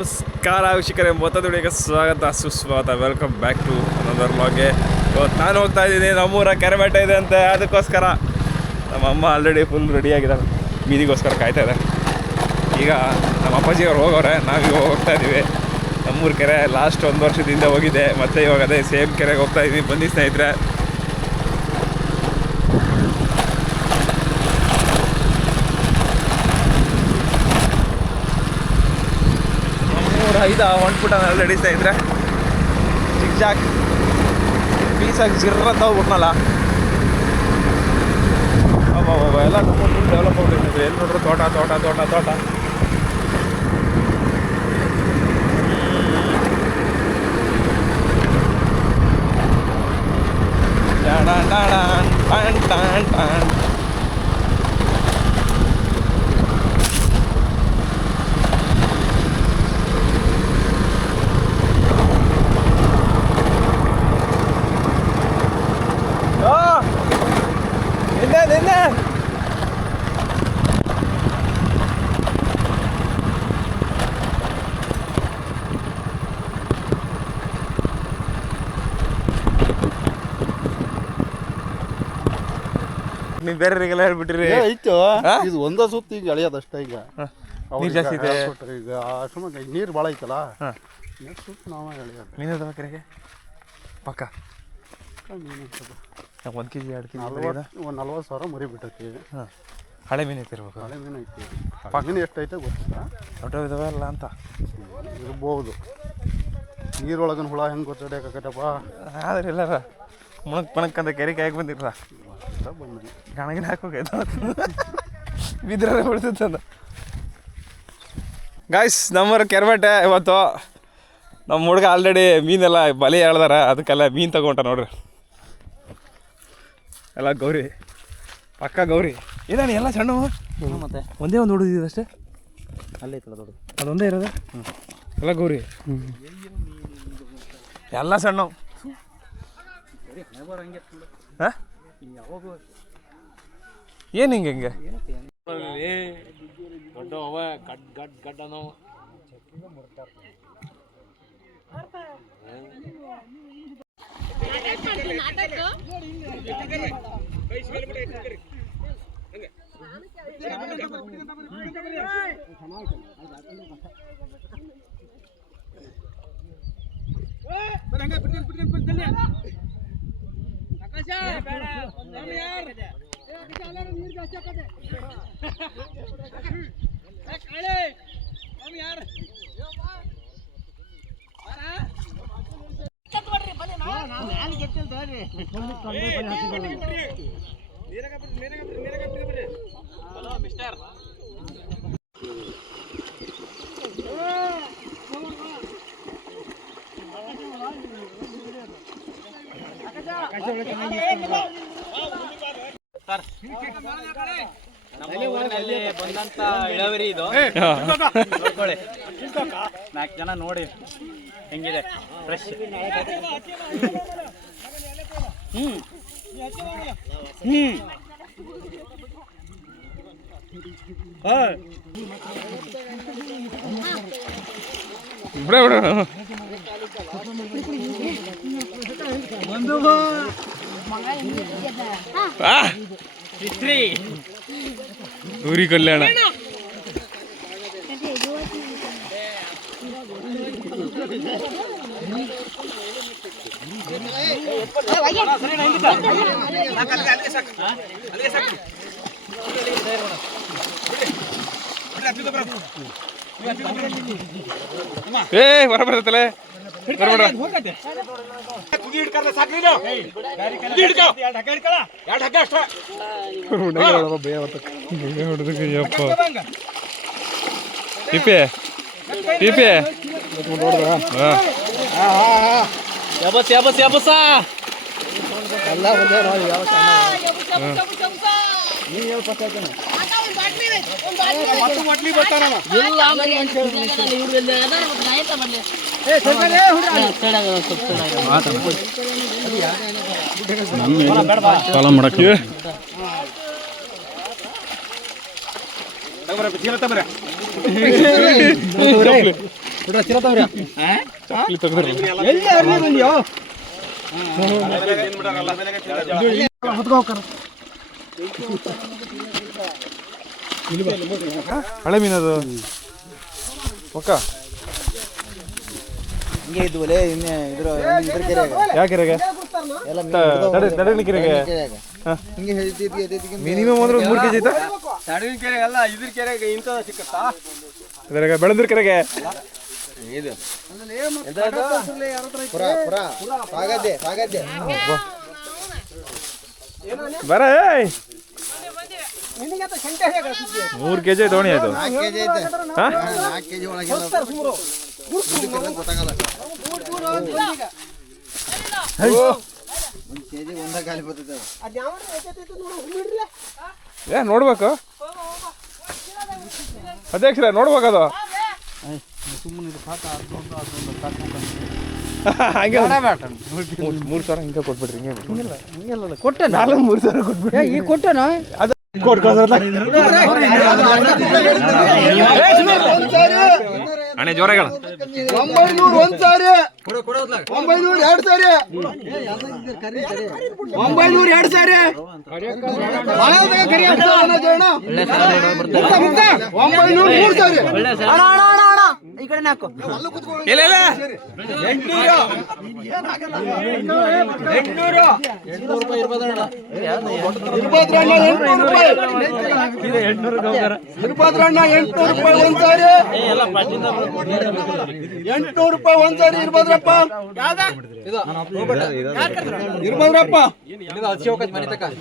ನಮಸ್ಕಾರ ವೀಕ್ಷಕರೇ, ಮೊತ್ತದೊಳಗೆ ಸ್ವಾಗತ ಸುಸ್ವಾಗತ. ವೆಲ್ಕಮ್ ಬ್ಯಾಕ್ ಟು ಅನದರ್ ವ್ಲಾಗ್ಗೆ. ಇವತ್ತು ನಾನು ಹೋಗ್ತಾ ಇದ್ದೀನಿ, ನಮ್ಮೂರ ಕೆರೆಮಠ ಇದೆ ಅಂತೆ. ಅದಕ್ಕೋಸ್ಕರ ನಮ್ಮ ಅಮ್ಮ ಆಲ್ರೆಡಿ ಫುಲ್ ರೆಡಿಯಾಗಿದ್ದಾರೆ, ಬೀದಿಗೋಸ್ಕರ ಕಾಯ್ತಾ ಇದೆ. ಈಗ ನಮ್ಮ ಅಪ್ಪಾಜಿ ಅವ್ರು ಹೋಗೋರೆ, ನಾವೀಗ ಹೋಗ್ತಾ ಇದ್ದೀವಿ. ನಮ್ಮೂರ ಕೆರೆ ಲಾಸ್ಟ್ 1 ವರ್ಷದಿಂದ ಹೋಗಿದ್ದೆ, ಮತ್ತು ಇವಾಗ ಅದೇ ಸೇಮ್ ಕೆರೆಗೆ ಹೋಗ್ತಾ ಇದ್ದೀನಿ. ಬನ್ನಿ ಸ್ನೇಹಿತರೆ. ಐದು ಹೊಂಟ್ಬಿಟ್ಟ ಆಲ್ರೆಡಿ ಸ್ನೇಹಿತರೆ. ಜಿಗ್ಜಾಗ್ ಪೀಸಾಗಿ ಜಿರ್ರಂತ ಹೋಗ್ಬಿಟ್ನಲ್ಲ. ಎಲ್ಲ ನಮ್ಮೂರು ಡೆವಲಪ್ ಆಗ್ಬೇಕು. ಎಲ್ಲಿ ನೋಡ್ರು ತೋಟ ತೋಟ ತೋಟ ತೋಟ. ನಿನ್ನೆ ನೀವು ಬೇರೆಯವರಿಗೆಲ್ಲ ಹೇಳ್ಬಿಟ್ರಿ. ಐತು ಇದು ಒಂದ ಸುತ್ತ ಈಗ ಎಳೆಯೋದಷ್ಟ. ಈಗ ನೀರು ಜಾಸ್ತಿ ಇದೆ ಈಗ ಆಶ್ರಮ ನೀರು ಭಾಳ ಐತಲ್ಲ, ನೆಕ್ಸ್ಟ್ ಸುತ್ತ ನಾವು ಎಳೆಯೋದು. ಮೀನು ಅದಾವ ಕೆರೆಗೆ ಪಕ್ಕ. ಮೀನು 1 kg 2 kg ಒಂದು 40,000 ಮರಿ ಬಿಟ್ಟೈತಿ. ಹಾಂ, ಹಳೆ ಮೀನು ಐತಿರ್ಬೇಕು. ಹಳೆ ಮೀನು ಐತಿ. ಮೀನು ಎಷ್ಟೈತೆ ಗೊತ್ತಿಲ್ಲ, ದೊಡ್ಡ ಇದಾವೆ ಅಲ್ಲ ಅಂತ ಇರ್ಬೋದು. ನೀರೊಳಗಿನ ಹುಳ ಹೆಂಗೆ ಗೊತ್ತಾಡಕತ್ತಪ್ಪ. ಆದ್ರೆ ಎಲ್ಲಾರ ಪಣಕ್ಕಂತ ಕೆರೆ ಕಾಯಕ್ಕೆ ಬಂದಿರ ಬಂದ ಗಣಗಿನ ಹಾಕೋಕೈತ ಬಿದ್ರೆ ಬಿಡ್ತಂದ. ಗಾಯ್ಸ್, ನಮ್ಮೂರ ಕೆರೆಮಟ್ಟೆ ಇವತ್ತು. ನಮ್ಮ ಹುಡುಗ ಆಲ್ರೆಡಿ ಮೀನೆಲ್ಲ ಬಲೆ ಹೇಳ್ದಾರ, ಅದಕ್ಕೆಲ್ಲ ಮೀನು ತಗೊಂಟ ನೋಡ್ರಿ. ಎಲ್ಲ ಗೌರಿ, ಪಕ್ಕ ಗೌರಿ. ಏನಾನು ಎಲ್ಲ ಸಣ್ಣ ಮತ್ತೆ ಒಂದೇ ಒಂದು ಹುಡುಗಿದ್ದು ಅಷ್ಟೇ. ಅಲ್ಲೇ ಐತಲ್ಲ ದೊಡ್ಡದು, ಅದೊಂದೇ ಇರೋದು. ಎಲ್ಲ ಗೌರಿ, ಎಲ್ಲ ಸಣ್ಣ. ಹಾಂ, ಏನು ಹಿಂಗೆ ದೊಡ್ಡ ಅವ ಗಡ್ ಗಡ್ ಗಡ್ ಅನ್ನೋ ಮಿಸ್ಟರ್ ನಮ್ಮ ಊರಿನಲ್ಲಿ ಬಂದಂತ ಇಳುವರಿ ಇದು. ನೋಡ್ಕೊಳ್ಳಿ, 4 ಜನ ನೋಡಿ ಹೆಂಗಿದೆ ಫ್ರೆಶ್. ಊರಿ ಕಲ್ಯಾಣ. ಏ ಹೊರ ಬರ್ತಲೆ ಟಿಪೆ ಟಿಪೆ ಯಬಸ್ ಯಬಸ್ ಯಬಸ ಎಲ್ಲ ಒಂದೇ ನೋಡಿ. ಯಾವ ಬಾಟ್ಲಿ ಬರ್ತಾನವ ಎಲ್ಲ ಕಾಲ ಮಾಡಕ್ಕೆ ಚಪ್ಪಲಿ ತೆಗ್ದ್ರಿ ಹಳೆ ಮೀನದು ಪಕ್ಕ ಹಿಂಗೆ ಇದ್ವಲೆ ಇನ್ನೇ ಇದ್ರ ಕೆರೆಯಾಗ ಯಾವ ಕೆರೆಗೆ ಎಲ್ಲ ತಡಗಲಿ ಕೆರೆಗೆ ಹಿಂಗೆ ಹೇಳ್ತಿದ್ವಿ ಮಿನಿಮಮ್ ಅಂದ್ರೆ 3 kg ಐತಾ ತಡವಿನ ಕೆರೆಗೆ ಅಲ್ಲ ಇದ್ರ ಕೆರೆಗೆ ಇಂಥದ ಸಿಕ್ಕತ್ತಾ ಇದ್ರಾಗ ಬೆಳಂದ್ರ ಕೆರೆಗೆ ಇದು ಪುರ ಪುರ ಸಾಗದ್ದೆ ಸಾಗದ್ದೆ ಬರ 3 kg ತೋಣಿ ಆಯ್ತು 4 kg ಐತೆ 4 kg ಒಳಗೆಲ್ಲ ಗೊತ್ತಾಗಲ್ಲ 1 kg ಒಂದ ಖಾಲಿ ಬರ್ತದೆ ಏ ನೋಡ್ಬೇಕು ಅಧ್ಯಕ್ಷರೇ ನೋಡ್ಬೇಕದು ಹಂಗೆ 3,000 ಹಿಂಗೆ ಕೊಟ್ಬಿಡ್ರಿ ಹಿಂಗೆ ಕೊಟ್ಟೆ 3,000 ಕೊಟ್ಬಿಡ್ರಿ ಈಗ ಕೊಟ್ಟೆನಾ ಅದು ಅಣ್ಣ ಜೋರಾಗ 900 1 ಸಾರಿ 900 2 ಸಾರಿ 900 2 ಸಾರಿ 900 3 ಸಾರಿ ಈ ಕಡೆ ನಾಕು ಇಲ್ಲ ಇಲ್ಲ 800 ರೂಪಾಯಿ ಒಂದ್ ಸಾರಿ ಇರ್ಬೋದ್ರಪ್ಪ ಇರ್ಬೋದ್ರಪ್ಪ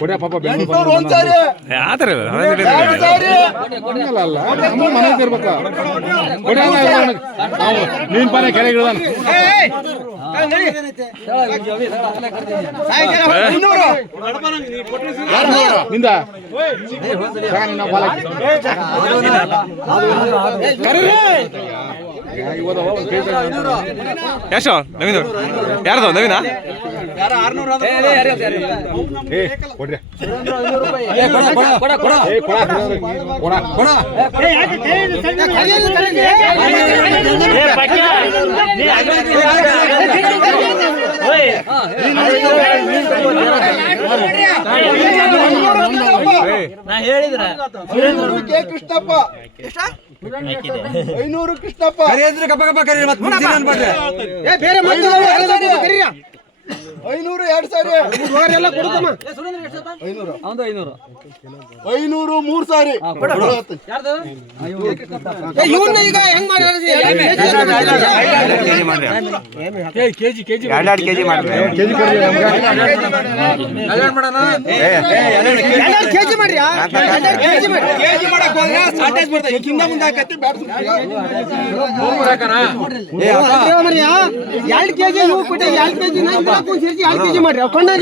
800 ಒಂದ್ ಸಾರಿ ಯಾವ್ದಾರ 2 ಸಾರಿ ನೀನ್ ಪಾನೆ ಕೆರೆಗೆ ನಿಂದ ಎಷ್ಟು ನವೀನ್ ಯಾರ್ದು ನವೀನ ನಾ ಹೇಳಿದ್ರ ಕೃಷ್ಣಪ್ಪ 500 ಕೃಷ್ಣಪ್ಪ 500 2 ಸಾರಿ ಎಲ್ಲ ಕೊಡುತ್ತಮ್ಮ 500 3 ಸಾರಿ ಮಾಡ್ರಿ ಕೊಂಡಾಗ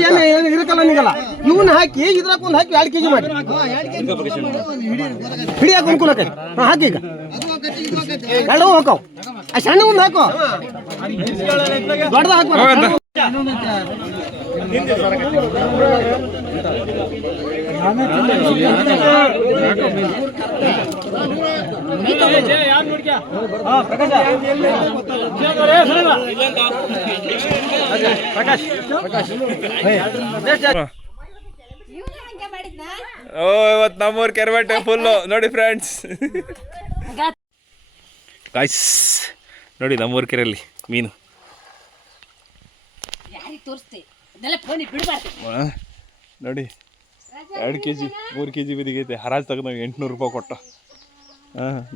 ಇರಕಲ್ಲ ನಿಗಲ್ಲ ಇವನ್ನ ಹಾಕಿ ಇದ್ರಾಗ ಒಂದು ಹಾಕಿ 2 kg ಮಾಡಿ ಹಿಡಿಯಾಕ ಅನುಕೂಲ ಆಕೈತಿ ಹಾಕಿ ಈಗ ಎಲ್ಲವೂ ಹಾಕವ್ ಆ ಸಣ್ಣ ಒಂದು ಹಾಕೋ ದೊಡ್ಡದ ಹಾಕೋ ಓ ಇವತ್ತು ನಮ್ಮೂರು ಕೆರೆಬಟ್ಟೆ ಫುಲ್ಲು ನೋಡಿ ಫ್ರೆಂಡ್ಸ್ ಗಾಯ್ಸ್ ನೋಡಿ ನಮ್ಮೂರು ಕೆರೆಯಲ್ಲಿ ಮೀನು ನೋಡಿ 2 kg 3 kg ಬಿದಿಗೈತೆ ಹರಾಜು ತೆಗೆದು ನಾವು 800 ರೂಪಾಯಿ ಕೊಟ್ಟು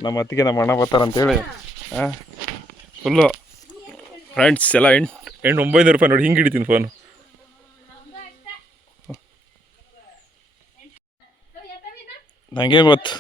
ನಮ್ಮ ಅತ್ತಿಗೆ ನಮ್ಮ ಅಣ್ಣ ಬರ್ತಾರಂತೇಳಿ ಫುಲ್ಲು ಫ್ರೆಂಡ್ಸ್ ಎಲ್ಲ 900 ರೂಪಾಯಿ ನೋಡಿ ಹಿಂಗೆ ಹಿಡಿತೀನಿ ಫೋನು ನನಗೇನು ಗೊತ್ತು